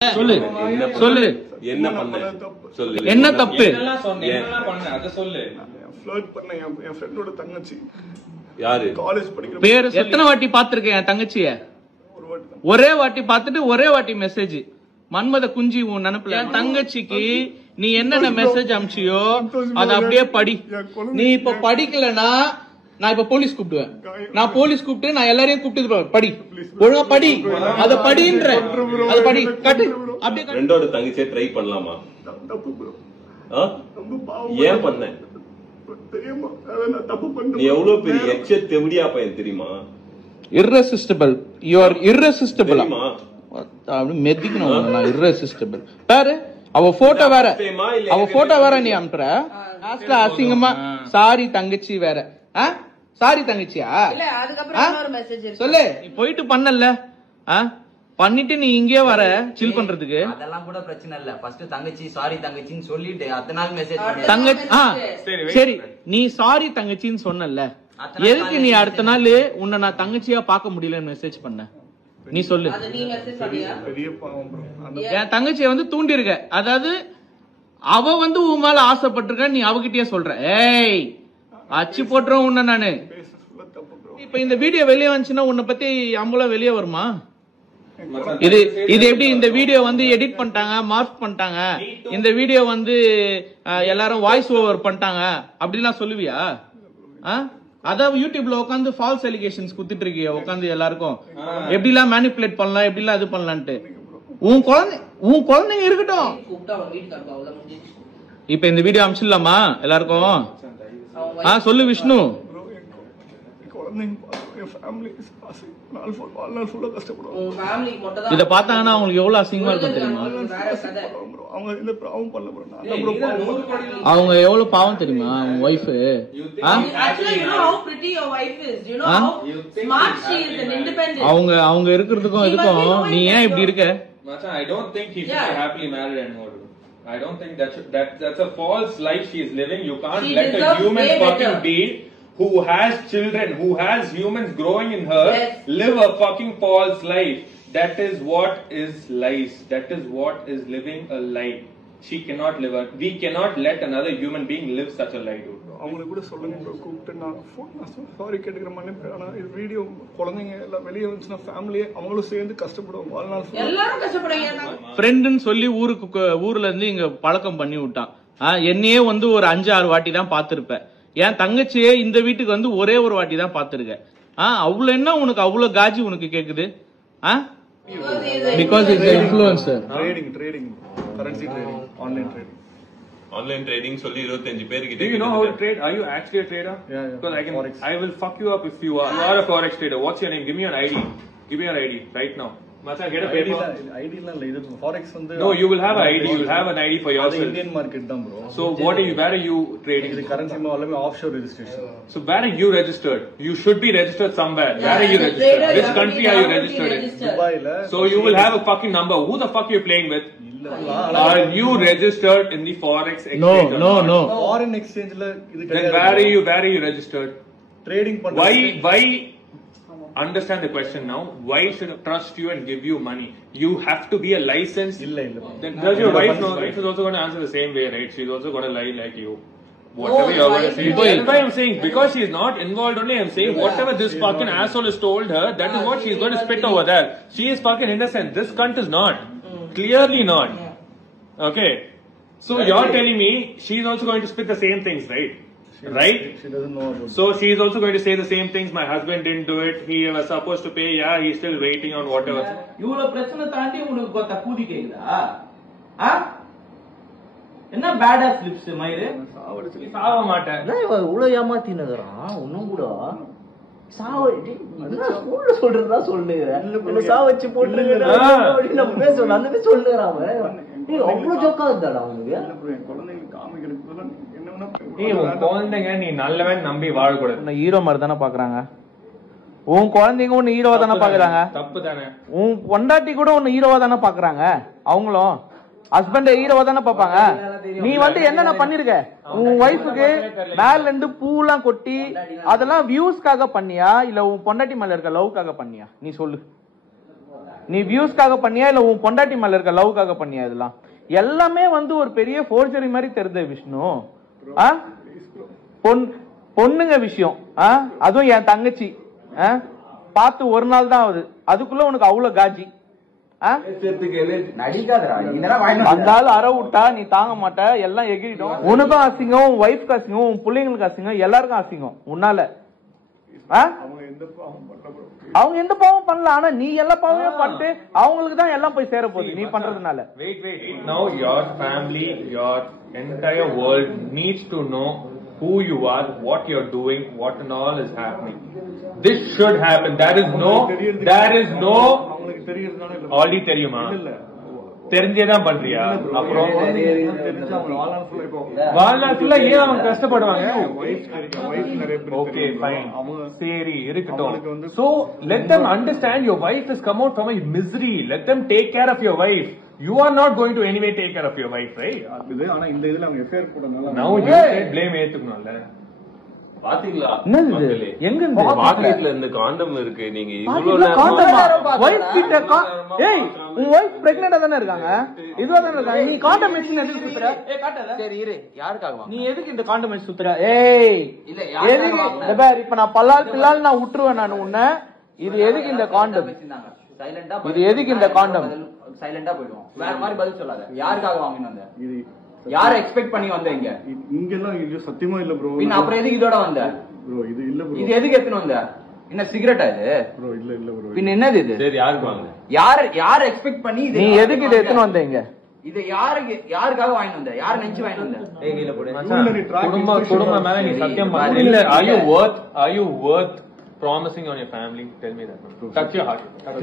சொல்லு சொல்லு என்ன பண்ண சொல்லு என்ன தப்பு சொல்லு ஃப்ளர்ட் பண்ண என் ஃப்ரெண்டோட தங்கச்சி யாரு காலேஜ் படிக்கிற பேர் எத்தனை வாட்டி பாத்துருக்கேன் என் தங்கச்சிய ஒரு வாட்டி தான். ஒரே வாட்டி பாத்துட்டு ஒரே வாட்டி மெசேஜ் மன்மத குஞ்சி உன் நினைப்புல என் தங்கச்சிக்கு நீ என்னென்ன மெசேஜ் அனுப்பிச்சியோ அத அப்படியே படி நீ இப்ப படிக்கலனா நான் இப்ப போலீஸ் கூப்பிடுவேன் நான் போலீஸ் கூப்பிட்டு நான் எல்லாரையும் கூப்பிட்டு படி ஒழுங்கா படி அத படின்ற அத படி கட்டு அப்படியே ரெண்டோட தங்கச்சியை ட்ரை பண்ணலாமா தப்பு bro. ரொம்ப பாவம். ஏன் பண்ண தெரியுமா அதான் நான் தப்பு பண்ணேன். நீ எவ்வளவு பெரிய எச்ச தெவிடியா பையன் தெரியுமா irresistible you are irresistible தெரியுமா அப்படி மெதிக்கணும் நான் irresistible பாரு அவ போட்டோ வேற அவ போட்டோ வேற நீ அனுப்புற லாஸ்ட்ல அசிங்கமா சாரி தங்கச்சி வேற சாரி தங்கச்சியா சொல்லு நீ போயிட்டு பண்ணல பண்ணிட்டு நீ இங்கே வர சில் பண்றதுக்கு அதெல்லாம் கூட பிரச்சனை இல்ல ஃபர்ஸ்ட் தங்கச்சி சாரி தங்கச்சின்னு சொல்லிட்டு அத்தனை நாள் மெசேஜ் பண்ணி தங்கச்சி சரி நீ சாரி தங்கச்சின்னு சொன்னல எதுக்கு நீ அடுத்த நாள் உன்னை நான் தங்கச்சியா பார்க்க முடியலன்னு மெசேஜ் பண்ண நீ சொல்லு பெரிய பாவம் bro. அந்த என் தங்கச்சியை வந்து தூண்டி இருக்க அதாவது அவ வந்து உன் மேல ஆசைப்பட்டிருக்க நீ அவகிட்டயே சொல்ற ஏய் அச்சு போட்டுறோம் உன்ன நானு பேச சொல்ல தப்பு bro. இப்ப இந்த வீடியோ வெளியே வந்துச்சுன்னா உன்னை பத்தி அம்பலம் வெளியே வருமா இது இது எப்படி இந்த வீடியோ வந்து எடிட் பண்ணிட்டாங்க மார்க் பண்ணிட்டாங்க இந்த வீடியோ வந்து எல்லாரும் வாய்ஸ் ஓவர் பண்ணிட்டாங்க அப்படிலாம் சொல்லுவியா அதான் யூடியூப்ல உட்காந்து ஃபால்ஸ் எலிகேஷன்ஸ் குத்துட்டு இருக்கிய உட்காந்து எல்லாருக்கும் எப்படிலாம் மேனிபுலேட் பண்ணலாம் எப்படிலாம் இது பண்ணலான்ட்டு உன் குழந்தைங்க இருக்கட்டும் இப்ப இந்த வீடியோ அனுப்பிச்சிடலாமா எல்லாருக்கும் சொல்லு விஷ்ணு bro, என் குழந்தைங்க என் ஃபேமிலி வாழ்நாள் ஃபுல்லா கஷ்டப்படுவாங்க. இத பார்த்தாங்கன்னா அவங்களுக்கு எவ்வளவு அசிங்கமா இருக்கும் தெரியுமா bro. அவங்க இந்த பாவம் பண்ணல bro. நான் தான் bro பாவம் பண்ணேன். அவங்க எவ்வளவு பாவம் தெரியுமா அவங்க ஒய்ஃப் அவங்க இருக்கிறதுக்கும் இதுக்கும் நீ ஏன் இப்படி இருக்க Macha, I don't think he should be happily married anymore. I don't think that's a false life she is living. You can't let a human fucking being who has children, who has humans growing in her, live a fucking false life. That is what is lies. That is what is living a lie. She cannot live we cannot let another human being live such a lie, dude. அவங்களுக்கு கூட சொல்லுங்க bro. கூப்பிட்டு நான் sorry கேட்டுக்கிற மன்னிப்பு. ஆனா இது video குழந்தைங்க எல்லாம் வெளியே வந்துச்சுன்னா ஃபேமிலியே அவங்களும் சேர்ந்து கஷ்டப்படுவாங்க வாழ்நாள் full. எல்லாரும் கஷ்டப்படுவாங்க. ஃப்ரெண்டுன்னு சொல்லி ஊர்ல இருந்து இங்க பழக்கம் பண்ணி விட்டான் என்னையே வந்து ஒரு 5-6 வாட்டி தான் பாத்திருப்ப என் தங்கச்சியே இந்த வீட்டுக்கு வந்து ஒரே ஒரு வாட்டி தான் பாத்துருக்க அவ்வளவு என்ன உனக்கு அவ்வளவு காஜி உனக்கு கேக்குது because it's influencer trading currency trading online trading சொல்லி 25 பேர் கிட்ட Do you know how to trade? Are you actually a trader? Yeah. Because I will fuck you up if you are. You are a forex trader. What's your name? Give me your ID. Give me your ID right now. Macha, get a paper. ஐடில இல்ல இது forex வந்து No, you will have an ID. You will have an ID for yourself. Indian market தான் bro. So where are you trading? இது currency எல்லாமே offshore registration. So where are you registered? You should be registered somewhere. Where are you registered? Which country are you registered in? துபாய்ல. So you will have a fucking number. Who the fuck are you playing with? Are you registered in the forex exchange? No. Foreign எக்ஸ்சேஞ்ச்ல இது Then கிடையாது. where are you registered? Trading பண்றது. Why understand the question now? Why should I trust you and give you money? You have to be a licensed. இல்ல Then does your wife know? Wife is also going to answer the same way, right? She's also going to lie like you. Whatever you're going to say. That's why I'm saying, because she's not involved only, I'm saying whatever this fucking asshole has told her, that is what she's going to spit over there. She is fucking innocent. This cunt is not. Clearly not. Okay. So you're telling me she's also going to spit the same things, right? Right? She doesn't know about. So she is also going to say the same things. My husband didn't do it. He was supposed to pay. Yeah, he's still waiting on whatever. இவ்வளவு பிரச்சனை தாண்டி உனக்கு தக்கூதி கேக்குதா என்ன பேடா slips மயிறு சாவ மாட்டேன். இவ்வளவு ஏமாத்தினுக்குறான் ஒன்னும் கூட சொல்றதா சொல்லுங்க சாவச்சு போட்டுருக்க பேசணும் அந்த சொல்லுறான் அவ்வளவு ஜோக்கா இருந்தாடா அவனுக்கு குழந்தைங்களுக்கு காமிக்கிறதுக்கு என்ன குழந்தைங்க நீ நல்லவன் நம்பி வாழக்கூடாது. ஹீரோ மாதிரி தானே பாக்குறாங்க உன் குழந்தைங்க உன்னை ஹீரோவா தானே பாக்குறாங்க தப்பு தானே. உன் பொண்டாட்டி கூட உன்னை ஹீரோவா தானே பாக்குறாங்க அவங்களும் ஹஸ்பண்ட் ஹீரோவா தானே பாப்பாங்க நீ வந்து என்னென்ன பண்ணிருக்க உன் ஒய்ஃபுக்கு மேல இருந்து பூலாம் கொட்டி அதெல்லாம் வியூஸ்க்காக பண்ணியா இல்ல உன் பொண்டாட்டி மேல இருக்க லவ்க்காக பண்ணியா நீ சொல்லு நீ வியூஸ்க்காக பண்ணியா இல்ல உன் பொண்டாட்டி மேல இருக்க லவ்க்காக பண்ணியா? இதெல்லாம் எல்லாமே வந்து ஒரு பெரிய ஃபோர்ஜரி மாதிரி தெரியுது விஷ்ணு. பொண்ணுங்க விஷயம், அதுவும் என் தங்கச்சி பார்த்து ஒரு நாள் தான் ஆகுது, அதுக்குள்ள உனக்கு அவ்வளவு காஜி. வந்தாலும் அற விட்டா நீ தாங்க மாட்ட, எல்லாம் எகிரிடும். உனக்கும் அசிங்கம், உன் ஒய்ஃப்க்கு அசிங்கம், உன் பிள்ளைங்களுக்கு அசிங்கம், எல்லாருக்கும் அசிங்கம் உன்னால. அவங்க எந்த பாவம் பண்ணல, ஆனா நீ எல்லா பாவமும் பண்ணிட்டு அவங்களுக்கு தான் எல்லாம் போய் சேர போகுது நீ பண்றதுனால. Wait. Now your family, your entire world needs to know who you are, what you're doing, what and all is happening. This should happen. There is no already தெரியுமா? தெரிஞ்சேதான் பண்றியா? அப்புறம் வாழ்நாட்டுல ஏன் அவங்க கஷ்டப்படுவாங்க? ஓகே ஃபைன், சரி இருக்கட்டும். So let them understand your wife has come out from a misery. Let them take care of your wife. You are not going to anyway take care of your wife, right? ஆனா இந்த இதுல அவங்க affair போட்டனால now you say blame ஏத்துக்கணும்ல. பாத்தீங்களா எங்க இந்த பாக்கெட்ல இந்த காண்டம் இருக்கு. நீங்க இவ்வளவு வைஃப் கிட்ட ஏய் உன் வைஃப் பிரெக்னன்ட்டா தானே இருக்காங்க, இதுவா தானே இருக்காங்க, நீ காண்டம் மெஷின் எதுக்கு சுத்துற? ஏய் காட்டாத. சரி இரு, யாருக்காக நீ எதுக்கு இந்த காண்டம் மெஷின் சுத்துற? ஏய் இல்ல எதுக்கு இந்த பார், இப்ப நான் பல்லால் நான் விட்டுருவேன் நான் உன்னை. இது எதுக்கு இந்த காண்டம்? சைலண்டா இது எதுக்கு இந்த காண்டம்? சைலண்டா போய்டுவோம், வேற மாதிரி பதில் சொல்லாத. யாருக்காக வாங்கிட்டு வந்த? இது யார எக்ஸ்பெக்ட் பண்ணி வந்த? இங்க எல்லாம் இது சத்தியமா இல்ல ப்ரோ. பின்ன அப்புறம் எதுக்கு இதோட வந்த ப்ரோ? இது இல்ல ப்ரோ. இது எதுக்கு எடுத்துட்டு வந்த? என்ன சிகரெட்டா இது ப்ரோ? இல்ல ப்ரோ. பின்ன என்னது இது? சரி யாருக்கு வாங்க? யார எக்ஸ்பெக்ட் பண்ணி இது? நீ எதுக்கு இத எடுத்துட்டு வந்தீங்க? இது யாருக்காக வாங்கிட்டு வந்த? யார நினைச்சு வாங்கிட்டு வந்த? ஏய் இல்ல போடு. குடும்ப மேல நீ சத்தியம் பண்ணு. இல்ல are you worth promising on your family? Tell me that. Touch your heart. Touch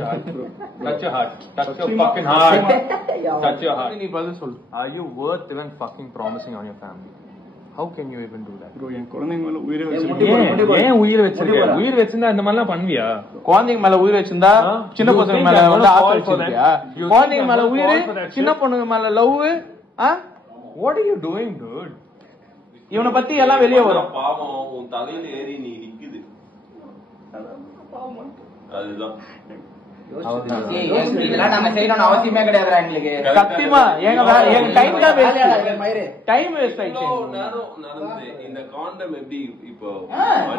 your fucking heart. Touch your heart. நீ பதில் சொல்லு. Are you worth even fucking promising on your family? How can you even do that? Bro என் குழந்தைங்க மேல உயிரை வச்சிருக்கேன். ஏன் உயிர் வச்சிருக்க? உயிர் வச்சிருந்தா இந்த மாதிரி எல்லாம் பண்ணுவியா? குழந்தைங்க மேல உயிர் வச்சிருந்தா சின்ன பசங்க மேல வந்து ஆசை வச்சிருக்கியா? குழந்தைங்க மேல உயிர், சின்ன பொண்ணுங்க மேல love. What are you doing, dude? இவனை பத்தி எல்லாம் வெளியே வரும். பாவம் உன் தலையில ஏறி நீ நிக்குது. அதுதான் இதெல்லாம் நம்ம செய்யணும்னு அவசியமே கிடையாதுடா எங்களுக்கு. சத்தியமா எங்க டைம் தான் டைம் வேஸ்ட் ஆயிடுச்சு. நடந்து இந்த காண்டம் எப்படி இப்போ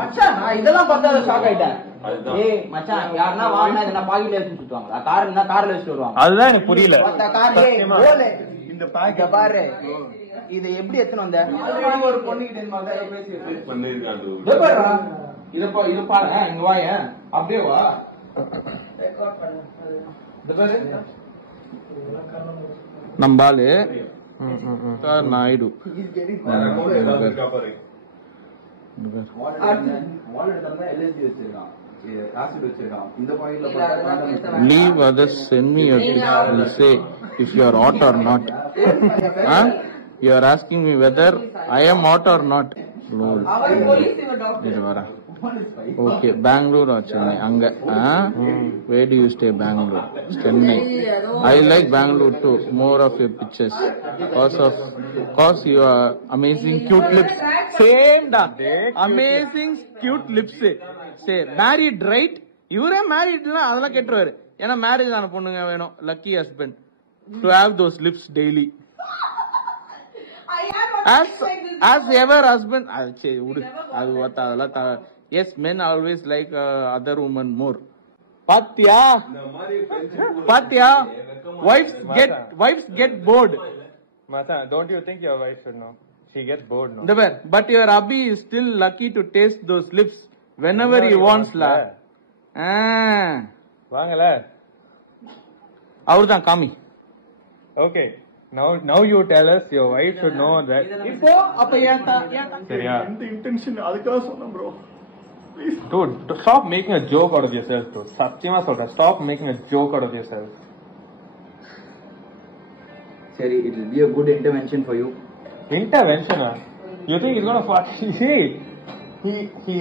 மச்சான் நான் இதெல்லாம் பார்த்தா ஷாக் ஆயிட்டேன். ஏய் மச்சான் யாரனா வாங்குனா இத நான் பாக்கெட்ல வச்சு சுத்துவாங்களா? கார்ல வச்சு வருவாங்க. அதுதான் எனக்கு புரியல. இந்த பேக் பாரு, இது எப்படி எத்தனை வந்த? ஆல்ரெடி ஒரு பொண்ணு கிட்ட இந்த மாதிரி பேசி பண்ணிருக்காங்க. இது பாரு, இங்க வாங்க, அப்படியே வா. நம்பாலு Naidu leave others, send me your tips, will say if you are hot or not. You are asking me whether I am hot or not. Okay, Bangalore or Chennai? Anga. Where do you stay? Bangalore, Chennai. I like Bangalore too. More of your pictures. Cause you are amazing cute lips. Same da. Amazing cute lips. Say married right? You're married la adala ketruvaru. Ena marriage ana ponnunga venum. Lucky husband to have those lips daily. As ever husband. Adu vatta adala. Yes, men always like other women more. Patya, wives get bored. Mata, don't you think your wife should know? She gets bored now. But your hubby is still lucky to taste those lips whenever he wants la. Vaangala. Avurdan kami. Okay. Now you tell us your wife should know that. Ipo appa yenta seriya. இந்த intention அதுக்காக சொன்னேன் bro. Dude, stop making a joke out of yourself, dude. Satyama solra, stop making a joke out of yourself. Seri, it will be a good intervention for you. Intervention? You think he's gonna fuck? See, he